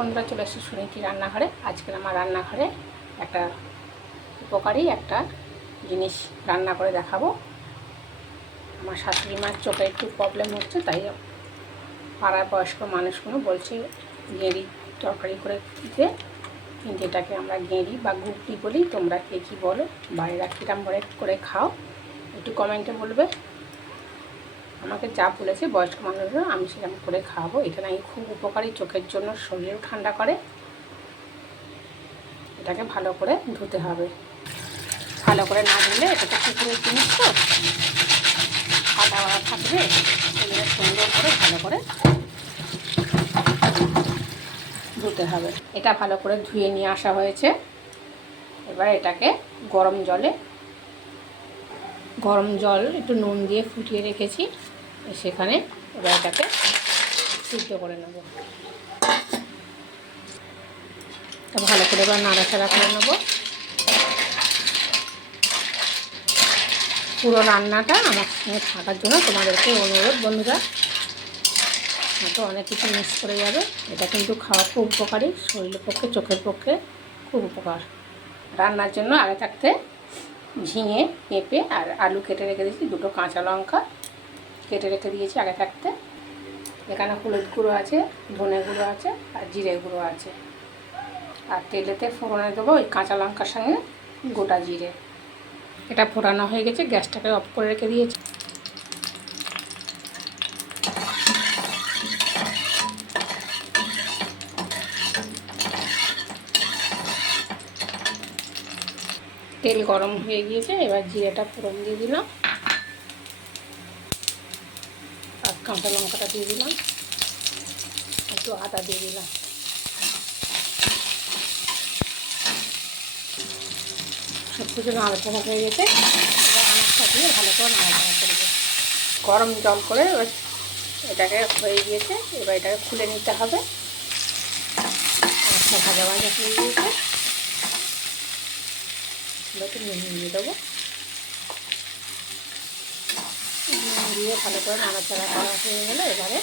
বন্ধুরা চলে এসেছি সুনীতি রান্নাঘরে। আজকের আমার রান্নাঘরে একটা উপকারী একটা জিনিস রান্না করে দেখাবো। আমার শাশুড়ি মার চোখে একটু প্রবলেম হচ্ছে, তাই পাড়ার বয়স্ক মানুষগুলো বলছে গেঁড়ি তরকারি করে দিতে, যেটাকে আমরা গেঁড়ি বা গুপড়ি বলি। তোমরা কে কী বলো বা এরা কীরকম করে খাও একটু কমেন্টে বলবে। আমাকে যা বলেছে বয়স্ক মানুষরা আমি সেরকম করে খাওয়াবো। এটা নাকি খুব উপকারী, চোখের জন্য, শরীরও ঠান্ডা করে। এটাকে ভালো করে ধুতে হবে। ভালো করে না ধুলে এটা তো পুকুরের জিনিস, তো কাটা বাড়া থাকবে। এগুলো সুন্দর করে ভালো করে ধুতে হবে। এটা ভালো করে ধুয়ে নিয়ে আসা হয়েছে। এবার এটাকে গরম জল একটু নুন দিয়ে ফুটিয়ে রেখেছি, সেখানে এবার এটাকে সিদ্ধ করে নেব। ভালো করে এবার নাড়াচাড়া করে নেব। পুরো রান্নাটা আমার সঙ্গে থাকার জন্য তোমাদেরকে অনুরোধ বন্ধুরা, তো অনেক কিছু মিস করে যাবে। এটা কিন্তু খাওয়া খুব উপকারী, শরীরের পক্ষে, চোখের পক্ষে খুব উপকার। রান্নার জন্য আগে থাকতে ঝিঙে, পেঁপে আর আলু কেটে রেখে দিয়েছি, দুটো কাঁচা লঙ্কা কেটে রেখে দিয়েছি আগে থাকতে। এখানে হলুদ গুঁড়ো আছে, ধনে গুঁড়ো আছে আর জিরে গুঁড়ো আছে। আর তেলেতে ফোড়নে দেবো ওই কাঁচা লঙ্কার সঙ্গে গোটা জিরে। এটা ফোড়ানো হয়ে গেছে, গ্যাসটাকে অফ করে রেখে দিয়েছি। তেল গরম হয়ে গিয়েছে, এবার জিরেটা ফোড়ন দিয়ে দিলাম আর কাঁচা লঙ্কাটা দিয়ে দিলাম, একটু আদা দিয়ে দিলাম। সব কিছু নাড়াচাড়া হয়ে গেছে। এবার আনাজটা দিয়ে ভালো করে নাড়াচাড়া করবো। গরম জল করে এটাকে হয়ে গিয়েছে, এবার এটাকে খুলে নিতে হবে। আনাজটা ভাজা ভাজা হয়ে গিয়েছে, একটু নুন দিয়ে দেবো। দিয়ে ভালো করে নাড়াচাড়া করা হয়ে গেলে এবারে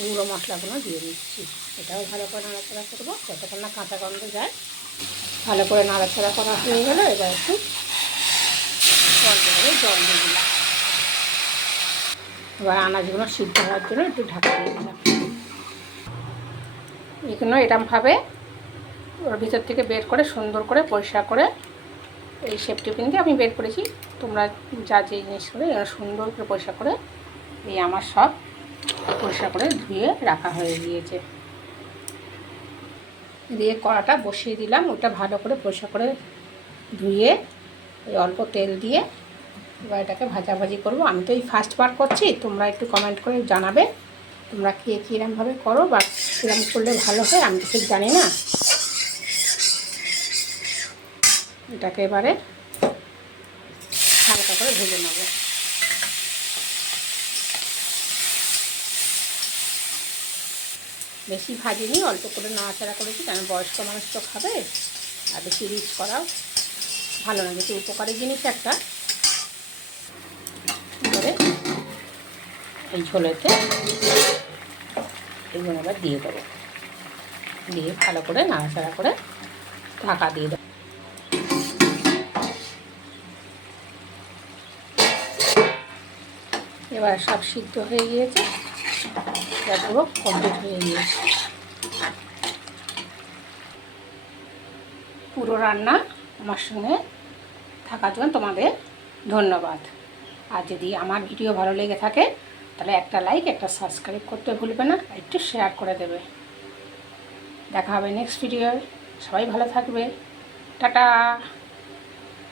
গুঁড়ো মশলাগুলো দিয়ে দিচ্ছি। এটাও ভালো করে নাড়াচাড়া করবো যতক্ষণ না কাঁচা গন্ধ যায়। ভালো করে নাড়াচাড়া করা হয়ে গেলে এবার একটু জল দিয়ে দিলাম। এবার আনাজগুলো সিদ্ধ হওয়ার জন্য একটু ঢাকা দিয়ে দিলাম। এগুলো এরকমভাবে ওর ভিতর থেকে বের করে সুন্দর করে পরিষ্কার করে এই সেফটি পিন দিয়ে আমি বের করেছি। তোমরা যা যে জিনিসগুলো এরা সুন্দর করে পরিষ্কার করে এই আমার সব পরিষ্কার করে ধুয়ে রাখা হয়ে গিয়েছে। দিয়ে কড়াটা বসিয়ে দিলাম, ওটা ভালো করে পরিষ্কার করে ধুয়ে এই অল্প তেল দিয়ে এবার এটাকে ভাজাভাজি করবো। আমি তো এই ফার্স্টবার করছি, তোমরা একটু কমেন্ট করে জানাবে তোমরা কে কীরকমভাবে করো বা কীরকম করলে ভালো হয়, আমি তো ঠিক জানি না। এটাকে এবারে হালকা করে ভেজে নেব। বেশি ভাজিনি, অল্প করে নাড়াচাড়া করেছি, কারণ বয়স্ক মানুষ তো খাবে আর বেশি রিচ করাও ভালো না, যেহেতু উপকারী জিনিস একটা। এবারে এই ঝোলেতে এগুলো আবার দিয়ে দেবো, দিয়ে ভালো করে নাড়াচাড়া করে ঢাকা দিয়ে দেবো। এবার সব সিদ্ধ হয়ে গিয়েছে, পুরো কমপ্লিট হয়ে গিয়েছে। পুরো রান্না আমার সঙ্গে থাকার জন্য তোমাদের ধন্যবাদ। আর যদি আমার ভিডিও ভালো লেগে থাকে তাহলে একটা লাইক, একটা সাবস্ক্রাইব করতে ভুলবে না, একটু শেয়ার করে দেবে। দেখা হবে নেক্সট ভিডিও। সবাই ভালো থাকবে। টাটা।